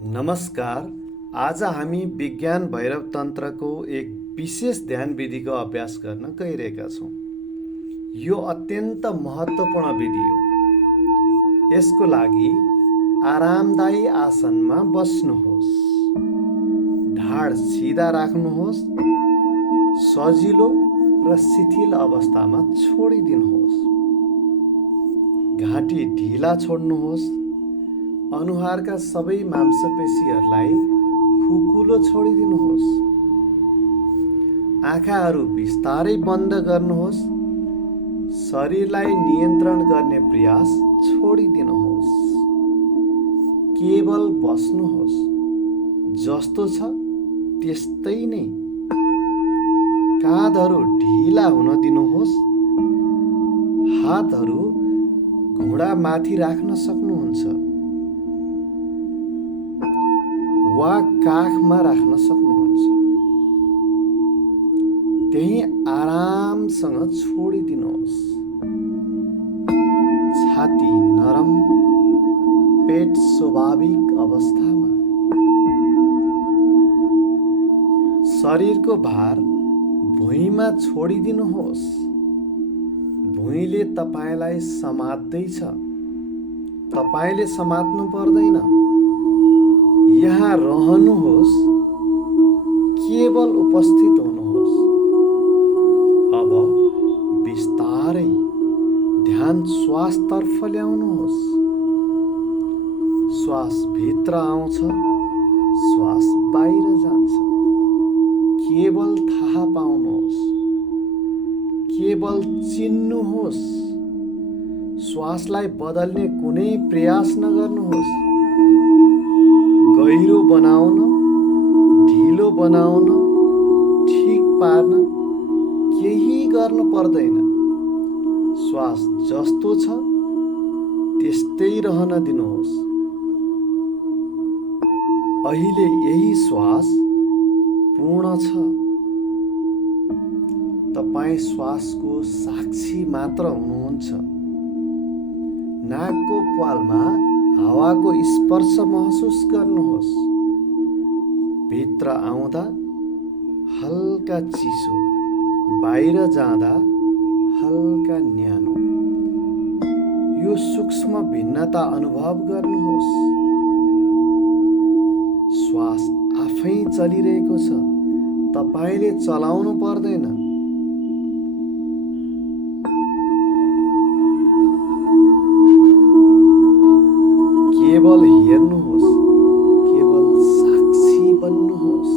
नमस्कार। आज हामी विज्ञान भैरव तन्त्रको एक विशेष ध्यान विधिको अभ्यास गर्न गइरहेका छौँ। यो अत्यन्त महत्त्वपूर्ण विधि हो। यसको लागि आरामदायी आसनमा बस्नुहोस्। ढाड सिधा राख्नुहोस्। सजिलो र शिथिल अवस्थामा छोडिदिनुहोस्। घाँटी ढिला छोड्नुहोस्। अनुहारका सबै मांसपेशीहरूलाई खुकुलो छोडिदिनुहोस्। आँखाहरू बिस्तारै बन्द गर्नुहोस्। शरीरलाई नियन्त्रण गर्ने प्रयास छोडिदिनुहोस्। केवल बस्नुहोस्। जस्तो छ त्यस्तै नै। काँधहरू ढिला हुन दिनुहोस्। हातहरू घुँडा माथि राख्न सक्नुहुन्छ वा काखमा राख्न सक्नुहुन्छ। त्यही आरामसँग छोडिदिनुहोस्। छाती नरम, पेट स्वाभाविक अवस्थामा। शरीरको भार भुइँमा छोडिदिनुहोस्। भुइँले तपाईलाई समात्दैछ। तपाईले समात्नु पर्दैन। यहाँ रहनुहोस्। केवल उपस्थित हुनुहोस्। अब बिस्तारै ध्यान श्वासतर्फ ल्याउनुहोस्। श्वास भित्र आउँछ, श्वास बाहिर जान्छ। केवल थाहा पाउनुहोस्। केवल चिन्नुहोस्। श्वासलाई बदल्ने कुनै प्रयास नगर्नुहोस्। गहिरो बनाउन, ढिलो बनाउन, ठिक पार्न केही गर्नु पर्दैन। श्वास जस्तो छ त्यस्तै रहन दिनुहोस्। अहिले यही श्वास पूर्ण छ। तपाईँ श्वासको साक्षी मात्र हुनुहुन्छ। नाकको प्वालमा हावाको स्पर्श महसुस गर्नुहोस्। भित्र आउँदा हल्का चिसो, बाहिर जाँदा हल्का न्यानो। यो सूक्ष्म भिन्नता अनुभव गर्नुहोस्। श्वास आफै चलिरहेको छ। तपाईले चलाउनु पर्दैन। केवल हेर्नुहोस्। केवल साक्षी बन्नुहोस्।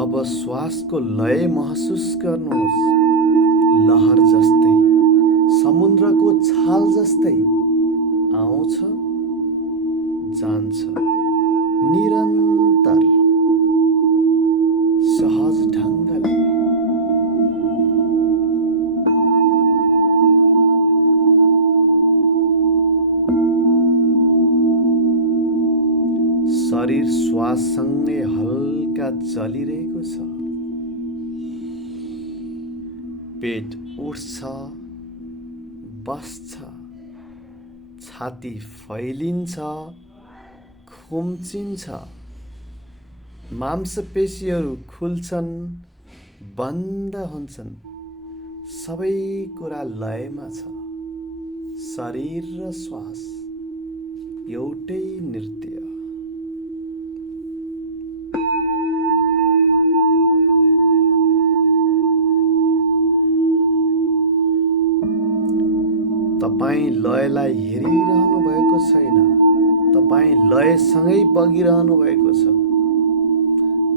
अब श्वासको लय महसुस गर्नुहोस्। लहर जस्तै, समुद्रको छाल जस्तै आउँछ, जान्छ, निरन्तर, सहज ढङ्गले। शरीर श्वाससँगै हल्का चलिरहेको छ। पेट उठ्छ, बस्छ, छाती फैलिन्छ, खुम्चिन्छ। मांसपेशीहरू खुल्छन्, बन्द हुन्छन्। सबै कुरा लयमा छ। शरीर र श्वास एउटै नृत्य। तपाईँ लयलाई हेरिरहनु भएको छैन। तपाईँ लयसँगै बगिरहनु भएको छ।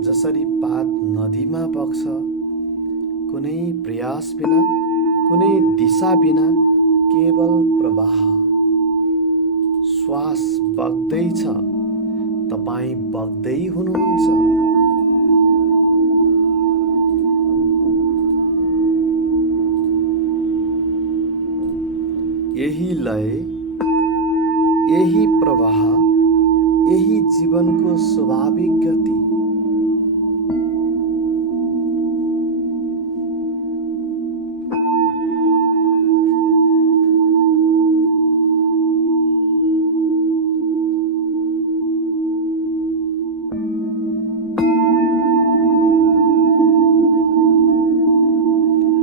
जसरी पात नदीमा बग्छ, कुनै प्रयास बिना, कुनै दिशा बिना, केवल प्रवाह। श्वास बग्दैछ। तपाईँ बग्दै हुनुहुन्छ। यही लय, यही प्रवाह, यही जीवनको स्वाभाविक गति।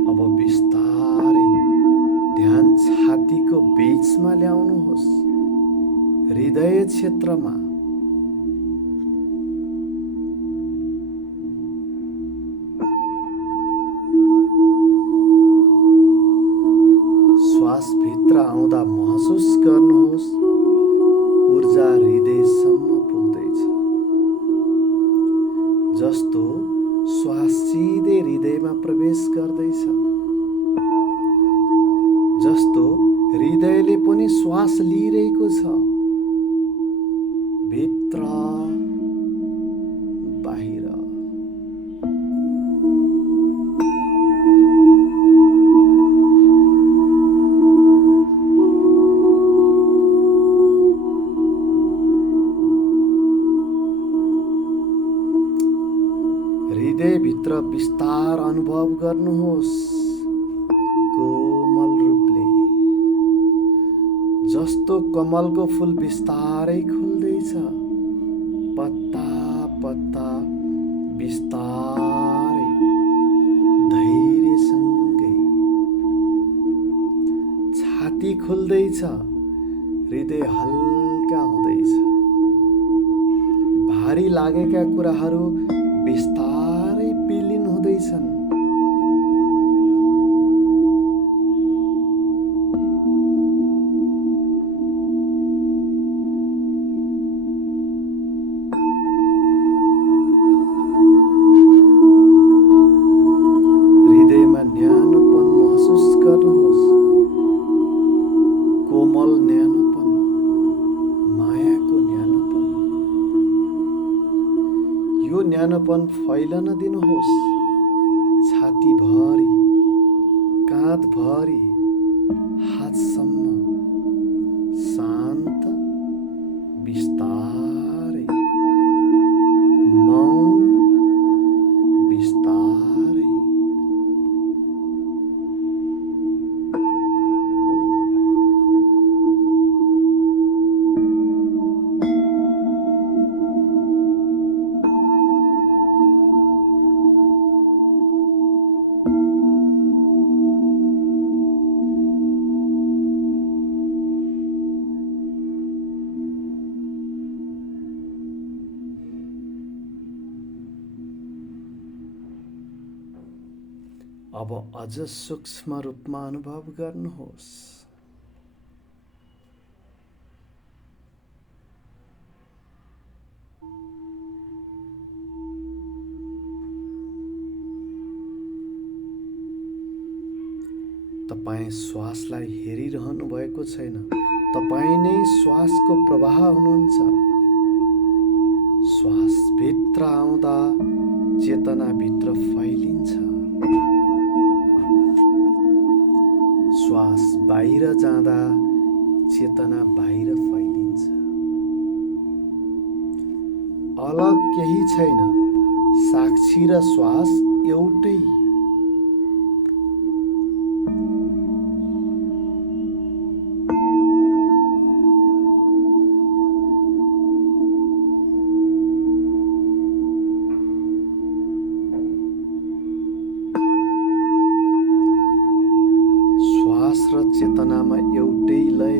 अब बिस्तारै ध्यान छातीको बीचमा ल्याउनुहोस्, हृदय क्षेत्रमा। श्वास भित्र आउँदा महसुस गर्नुहोस्, ऊर्जा हृदयसम्म पुग्दैछ। जस्तो श्वास सिधै हृदयमा प्रवेश गर्दैछ, जस्तो हृदयले पनि श्वास लिइरहेको छ, भित्र बाहिर। हृदयभित्र विस्तार अनुभव गर्नुहोस्, कोमल रूपले, जस्तो कमलको फूल बिस्तारै खुल्दैछ, पत्ता पत्ता बिस्तारै, धैर्यसँगै। छाती खुल्दैछ, हृदय हल्का हुँदैछ, भारी लागेका कुराहरू बिस्तारै विलीन हुँदैछन्। हृदयमा न्यानोपन महसुस गर्नुहोस्, कोमल न्यानोपन, मायाको न्यानोपन। यो न्यानोपन फैलन दिनुहोस्, छातीभरि, काँधभरि, हातसम्म, शान्त, बिस्तारै, मौन, बिस्तारै। अब अझ सूक्ष्म रूपमा अनुभव गर्नुहोस्। तपाईँ श्वासलाई हेरिरहनु भएको छैन, तपाईँ नै श्वासको प्रवाह हुनुहुन्छ। श्वास भित्र आउँदा चेतना भित्र फैलिन्छ, श्वास बाहिर जाँदा चेतना बाहिर फैलिन्छ। अलग केही छैन, साक्षी र श्वास एउटै। र चेतनामा एउटै लय,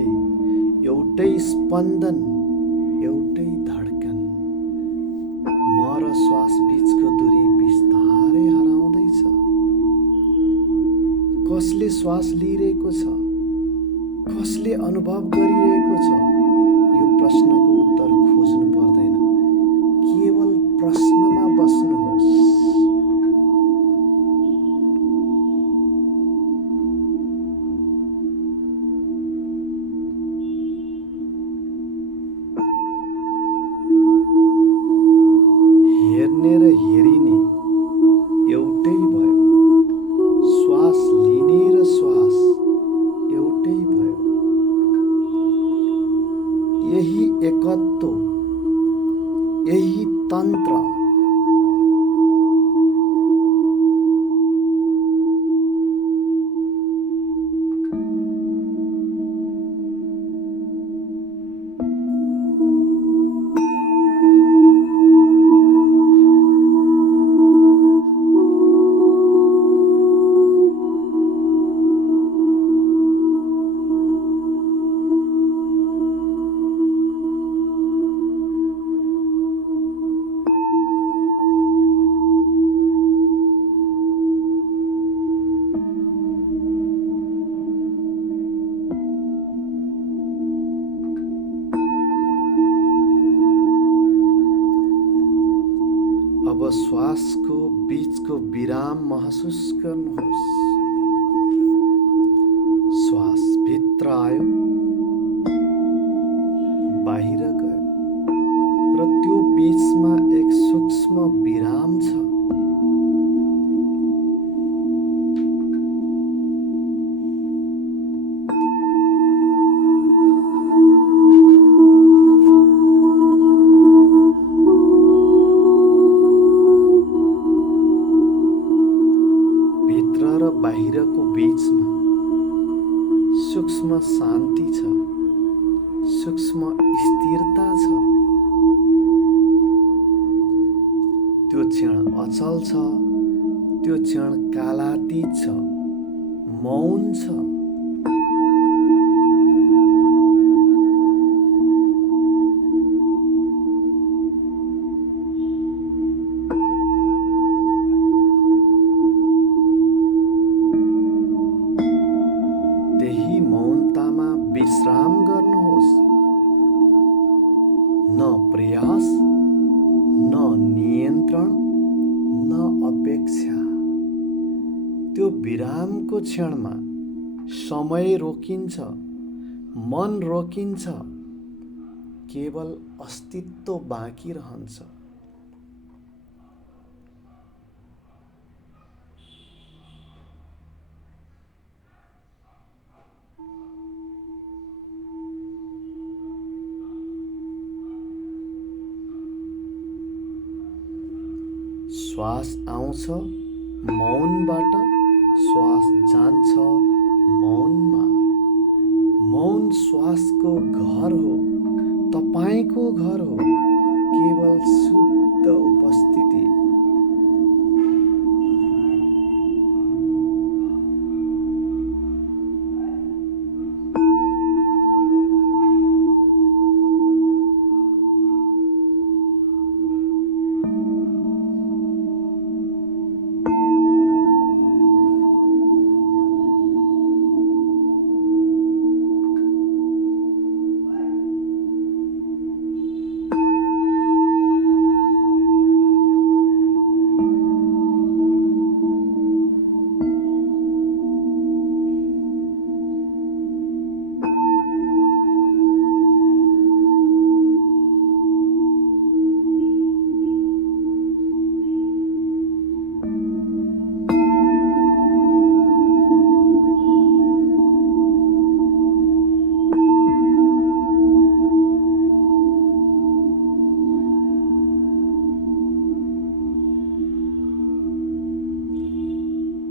एउटै स्पन्दन, एउटै धड्कन। म र श्वास बीचको दूरी बिस्तारै हराउँदैछ। कसले श्वास लिइरहेको छ, कसले अनुभव गरिरहेको छ, यो प्रश्नको उत्तर खोज्नु पर्दैन, केवल प्रश्नमा बस्नुहोस्। हेर्ने र हेरिने एउटै भयो, श्वास लिने र श्वास एउटै भयो। यही एकत्व, यही तन्त्र अब श्वासको बीचको विराम महसुस गर्नुहोस्। श्वास भित्र आयो, बाहिर गयो र त्यो बीचमा एक सूक्ष्म विराम छ। बाहिरको बीचमा सूक्ष्म शान्ति छ, सूक्ष्म स्थिरता छ। त्यो क्षण अचल छ, त्यो क्षण कालातीत छ, मौन छ। विश्राम गर्नुहोस्। न प्रयास, न नियन्त्रण, न अपेक्षा। त्यो विरामको क्षणमा समय रोकिन्छ, मन रोकिन्छ, केवल अस्तित्व बाँकी रहन्छ। श्वास आउँछ मौनबाट, श्वास जान्छ मौनमा। मौन श्वासको घर हो, तपाईको घर हो, केवल शुद्ध उपस्थिति।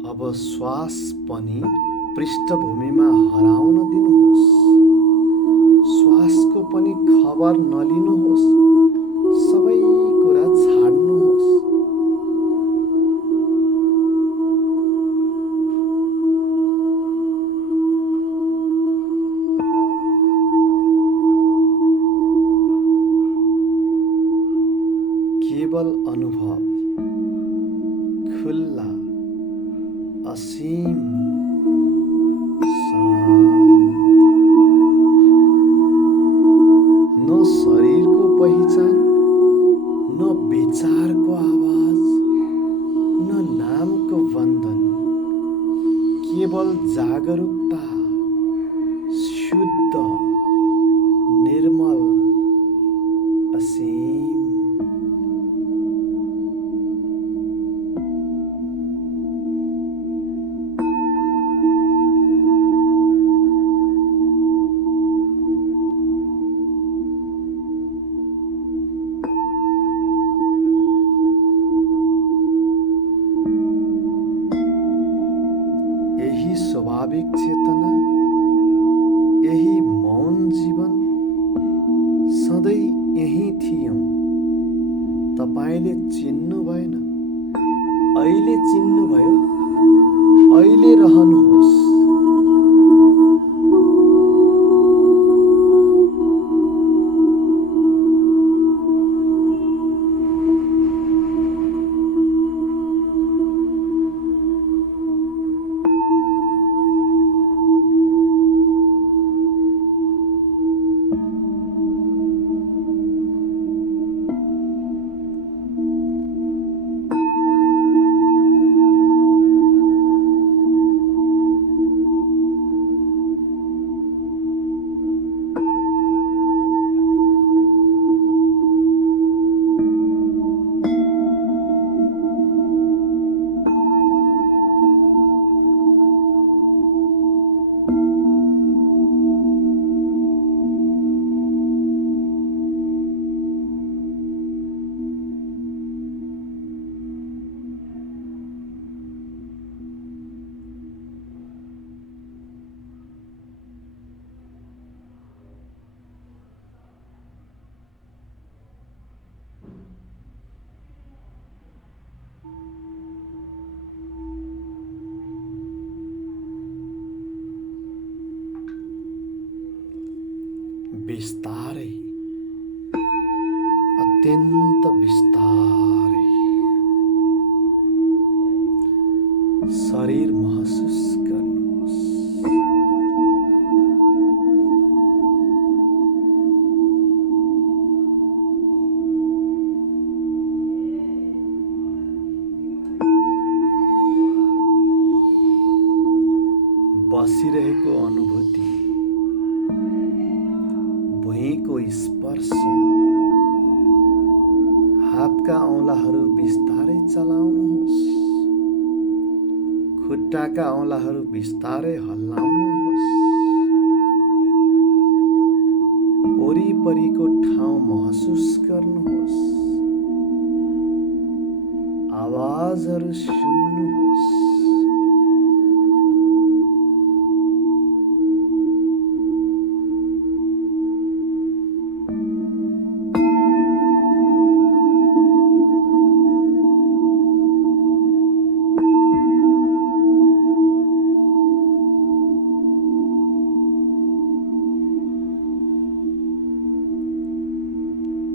अब श्वास पनि पृष्ठभूमिमा हराउन दिनुहोस्। श्वासको पनि खबर नलिनुहोस्, सबै कुरा छाड्नुहोस्। केवल अनुभव, खुल्ला, असीम, शान्त। न शरीरको पहिचान, न विचारको आवाज, न नामको बन्धन, केवल जागरुकता, शुद्ध, निर्मल, असीम। वास्तविक चेतना, यही मौन जीवन, सधैँ यही थियौँ। तपाईँले चिन्नु भएन, अहिले चिन्नुभयो, अहिले रहनुहोस्। बिस्तारै, अत्यन्त बिस्तारै शरीर महसुस गर्नुहोस्। बसिरहेको अनुभूति, भुइँको स्पर्श, हातका औँलाहरू बिस्तारै चलाउनुहोस्। खुट्टाका औँलाहरू बिस्तारै हल्लाउनुहोस्। वरिपरिको ठाउँ महसुस गर्नुहोस्। आवाजहरू सुन्नुहोस्।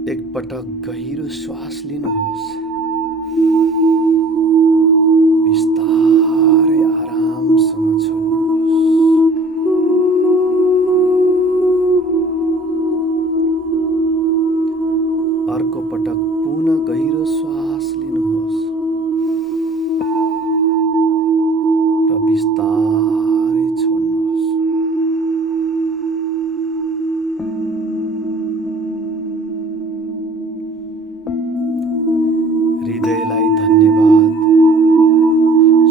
एक पटक गहिरो श्वास लिनुहोस्। बिस्तारै आरामसँग छोड्नुहोस्। अर्को पटक पुनः गहिरो श्वास लिनुहोस् र बिस्तारै छोड्नुहोस्। हृदयलाई धन्यवाद,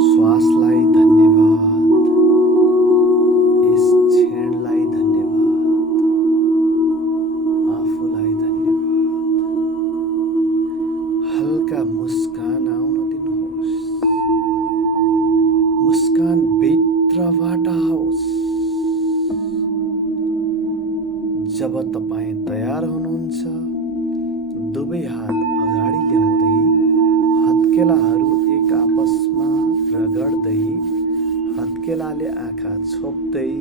श्वासलाई धन्यवाद, यस क्षणलाई धन्यवाद, आफूलाई धन्यवाद। हल्का मुस्कान आउन दिनुहोस्। मुस्कान भित्रबाट आओस्। जब तपाईँ तयार हुनुहुन्छ, दुवै हात अगाडि ल्याउँदै हत्केलाहरू एक आपसमा रगड्दै, हत्केलाले आँखा छोप्दै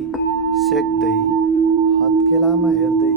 सेक्दै, हत्केलामा हेर्दै